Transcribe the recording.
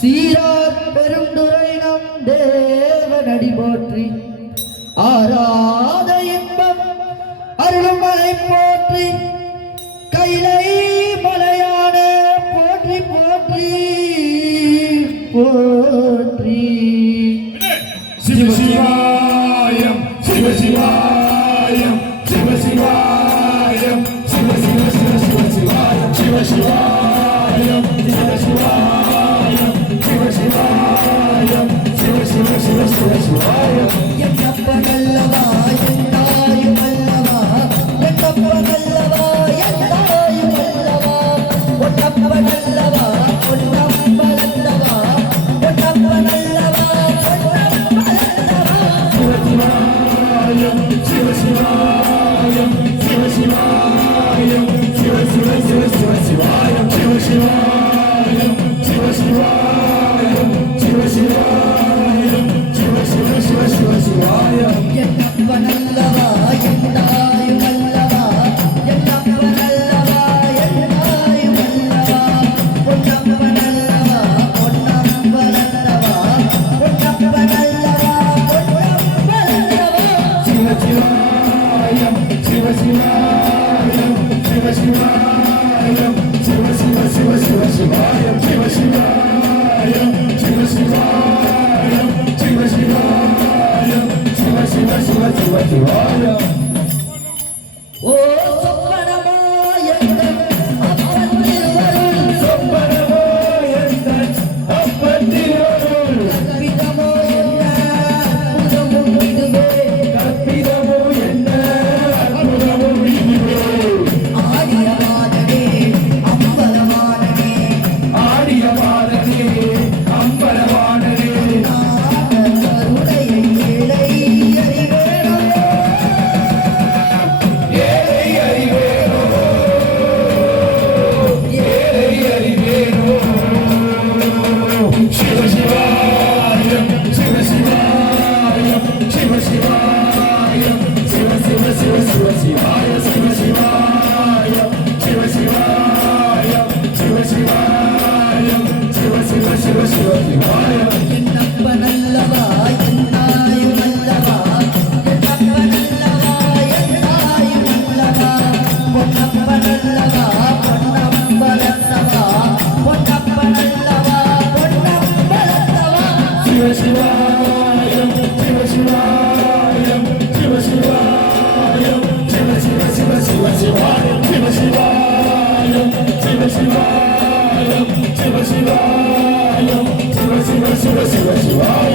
சீரார் பெருந்துரை நம் தேவனடி போற்றி ஆராத இன்பம் அருள்மலை போற்றி கைலை மலையான போற்றி போற்றி போற்றி சிவசிவாயம் சிவசிவாயம் சிவசிவாயம் சிவ சிவ சிவ சிவசிவாயம் சிவசிவாயம் சிவசிவாயம் சிவசிவாயம் சிவ சிவ சிவ சிவசிவாயம் என்னப்பனல்லவா என்னாயும் அல்லவா என்னப்பனல்லவா என்னாயும் அல்லவா ஒன்னப்பனல்லவா ஒன்னப்பனல்லவா ஒன்னப்பனல்லவா ஒன்னப்பனல்லவா சிவசிவாயம் சிவசிவாயம் சிவ சிவ சிவ சிவசிவாயம் சிவசிவாயம் சிவசிவாயம் சிவசிவாயம் சிவ சிவ சிவ சிவசிவாயம் என்னப்பனல்லவா என்னாயும் அல்லவா என்னப்பனல்லவா என்னாயும் அல்லவா ஒன்னப்பனல்லவா ஒன்னப்பனல்லவா ஒன்னப்பனல்லவா ஒன்னப்பனல்லவா சிவசிவாயம் சிவசிவாயம் சிவசிவாயம் சிவ சிவ சிவ சிவசிவாயம் சிவசிவாயம் சிவசிவாயம் சிவசிவாயம் சிவ சிவ சிவ சிவசிவாயம் ஓ சொப்பனமாயங்கள் அப்பன் திருவருள் சொப்பனமோ எந்தன் அப்பன் திருவருள் கற்பிதமோ என்ன அற்புதமும் இதுவே கற்பிதமோ என்ன அற்புதமும் இதுவே ஆடியவாதனே அம்பலவானனே ஆடிய பாதனே அம்பலவானனே கருணையை ஏழை அறிவேனோ ஏழை அறிவேனோ ஏழை அறிவேனோ சிவசிவாயம் சிவசிவாயம் சிவசிவாயம் சிவ சிவ சிவ சிவசிவாய சிவசிவாயம் சிவசிவாயம் சிவசிவாயம் சிவ சிவ சிவ சிவசிவாயம் என்னப்பனல்லவா என்னாயும் அல்லவா என்னப்பனல்லவா என்னாயும் அல்லவா பொன்னப்பனல்லவா பொன்னம்பலத்தவா பொன்னப்பனல்லவா பொன்னம்பலத்தவா சிவசிவாயம் சிவசிவாயம் சிவசிவாயம் சிவ சிவ சிவ சிவசிவாயம் சிவசிவாயம் சிவசிவாயம் சிவசிவாயம் சிவ சிவ சிவ சிவசிவாயம்